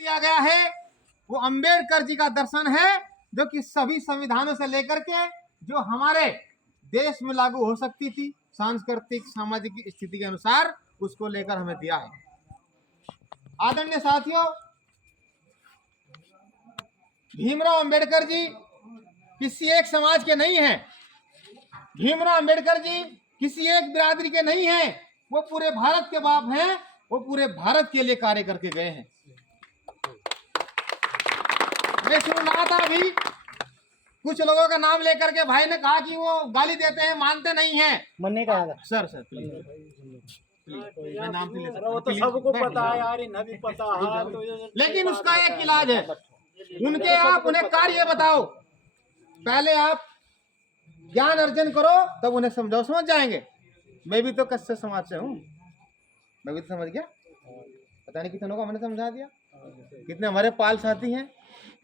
दिया गया है वो अंबेडकर जी का दर्शन है, जो कि सभी संविधानों से लेकर के जो हमारे देश में लागू हो सकती थी सांस्कृतिक सामाजिक स्थिति के अनुसार, उसको लेकर हमें दिया है। आदरणीय साथियों, भीमराव अंबेडकर जी किसी एक समाज के नहीं हैं। भीमराव अंबेडकर जी किसी एक बिरादरी के नहीं हैं। वो पूरे भारत के बाप हैं। वो पूरे भारत के लिए कार्य करके गए हैं। मैं सुन रहा था अभी कुछ लोगों का नाम लेकर के भाई ने कहा कि वो गाली देते हैं, मानते नहीं हैं। मन्ने का सर प्लीज मैं नाम तो ले सकता हूं। वो तो सबको पता है यार, इन्हें भी पता है तो लेकिन उसका एक इलाज है। उनके आप उन्हें कार्य बताओ, पहले आप ज्ञान अर्जन करो तब उन्हें समझाओ, समझ जाएंगे। मैं भी तो कच्चे समाज से हूँ, मैं भी तो समझ गया। पता नहीं कितनों को मैंने समझा दिया। कितने हमारे पाल साथी हैं,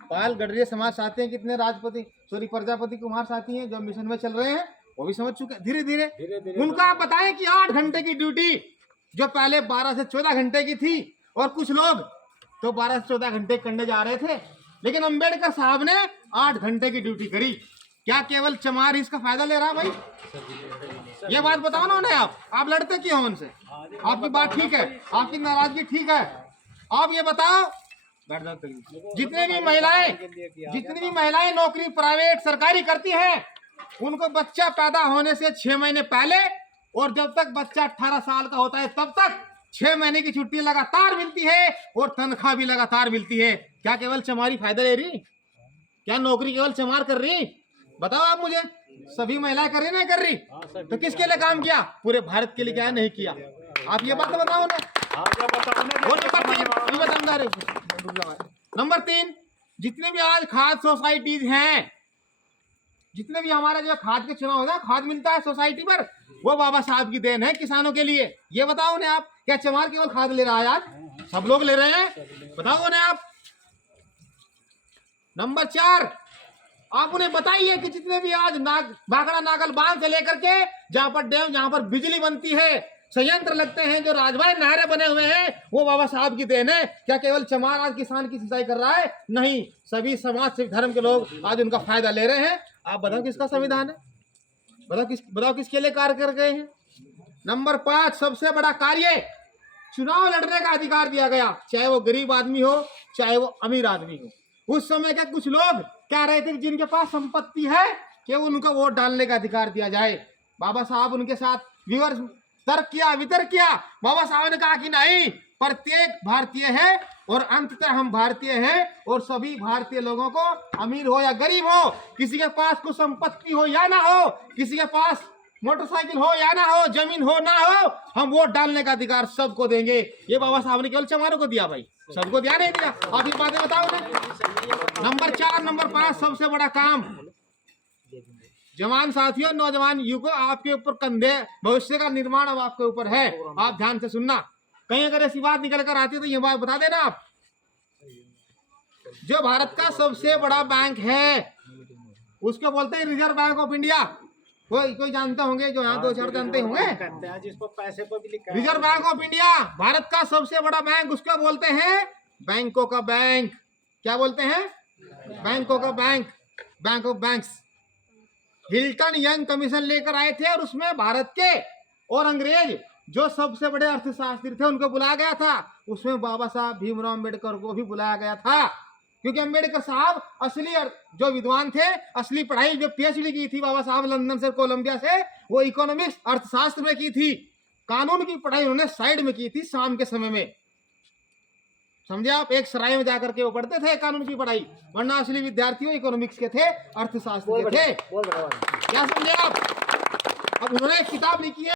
पाल गडरिया समाज साथी हैं, कितने राजपति प्रजापति कुमार साथी हैं जो मिशन में चल रहे हैं, वो भी समझ चुके हैं धीरे धीरे। उनका आप बताएं कि 8 घंटे की ड्यूटी जो पहले 12 से 14 घंटे की थी, और कुछ लोग तो 12 से 14 घंटे करने जा रहे थे, लेकिन अंबेडकर साहब ने 8 घंटे की ड्यूटी करी। क्या केवल चमार इसका फायदा ले रहा भाई? ये बात बताओ ना उन्हें। आप लड़ते क्यों हो उनसे? आपकी बात ठीक है, आपकी नाराजगी ठीक है। आप ये बताओ, जितनी भी महिलाएं नौकरी प्राइवेट सरकारी करती हैं, उनको बच्चा पैदा होने से 6 महीने पहले और जब तक बच्चा 18 साल का होता है तब तक 6 महीने की छुट्टी लगातार मिलती है और तनख्वाह भी लगातार मिलती है। क्या केवल चमारी फायदा ले रही? क्या नौकरी केवल चमार कर रही? बताओ आप मुझे। सभी महिलाएं कर रही नहीं कर रही? तो किसके लिए काम किया? पूरे भारत के लिए क्या नहीं किया? आप ये बात बताओ ना। नंबर 3, जितने भी आज खाद सोसाइटीज हैं, जितने भी हमारा जो खाद के चुनाव होता है, खाद मिलता है सोसाइटी पर, वो बाबा साहब की देन है किसानों के लिए। ये बताओ उन्हें आप। क्या चमार केवल खाद ले रहा है? आज सब लोग ले रहे हैं। बताओ उन्हें आप। नंबर 4, आप उन्हें बताइए कि जितने भी आज भाखड़ा नागल बांध से लेकर के जहां पर डैम, जहां पर बिजली बनती है, संयंत्र लगते हैं, जो राजभाई नहरें बने हुए हैं, वो बाबा साहब की देन है। क्या केवल चमार आज किसान की सिंचाई कर रहा है? नहीं, सभी समाज से धर्म के लोग आज उनका फायदा ले रहे हैं। आप बताओ किसका संविधान है? बताओ किसके लिए कार्य कर गए हैं? नंबर 5, सबसे बड़ा कार्य, चुनाव लड़ने का अधिकार दिया गया, चाहे वो गरीब आदमी हो चाहे वो अमीर आदमी हो। उस समय के कुछ लोग कह रहे थे कि जिनके पास संपत्ति है कि उनको वोट डालने का अधिकार दिया जाए। बाबा साहब उनके साथ तर्क किया, वितर्क किया। बाबा साहब ने कहा कि नहीं, प्रत्येक भारतीय है और अंततः हम भारतीय हैं, और सभी भारतीय लोगों को, अमीर हो या गरीब हो, किसी के पास कुछ संपत्ति हो या ना हो, किसी के पास मोटरसाइकिल हो या ना हो, जमीन हो ना हो, हम वोट डालने का अधिकार सबको देंगे। ये बाबा साहब ने केवल चमारों को दिया भाई, सबको दिया नहीं दिया? आप ये बातें बताओ ना। नंबर 4, नंबर 5, सबसे बड़ा काम, जवान साथियों, नौजवान युवकों, आपके ऊपर कंधे, भविष्य का निर्माण अब आपके ऊपर है। आप ध्यान से सुनना। कहीं अगर ऐसी बात निकल कर आती है तो ये बात बता देना आप। जो भारत का सबसे बड़ा बैंक है उसको बोलते हैं रिजर्व बैंक ऑफ इंडिया। कोई जानते होंगे, जो यहाँ 2-4 जानते होंगे। जिसको पैसे को भी लिखा है reserve bank of India, Bharat का सबसे बड़ा बैंक, उसको बोलते हैं बैंकों का बैंक। क्या बोलते हैं? बैंकों का bank, bank of banks. Hilton young commission लेकर आए थे और उसमें भारत के और अंग्रेज जो सबसे बड़े अर्थशास्त्री थे उनको बुलाया गया था। उसमें बाबा साहब भीमराव अंबेडकर को भी बुलाया गया था, क्योंकि अंबेडकर साहब असली जो विद्वान थे, असली पढ़ाई जो PhD की थी बाबा साहब लंदन से, कोलंबिया से, वो इकोनॉमिक्स अर्थशास्त्र में की थी। कानून की पढ़ाई उन्होंने साइड में की थी शाम के समय में। समझे आप? एक सराय में जाकर के वो पढ़ते थे कानून की पढ़ाई, वरना असली विद्यार्थी इकोनॉमिक्स के थे, अर्थशास्त्र के थे। क्या समझे आप? अब उन्होंने एक किताब लिखी है।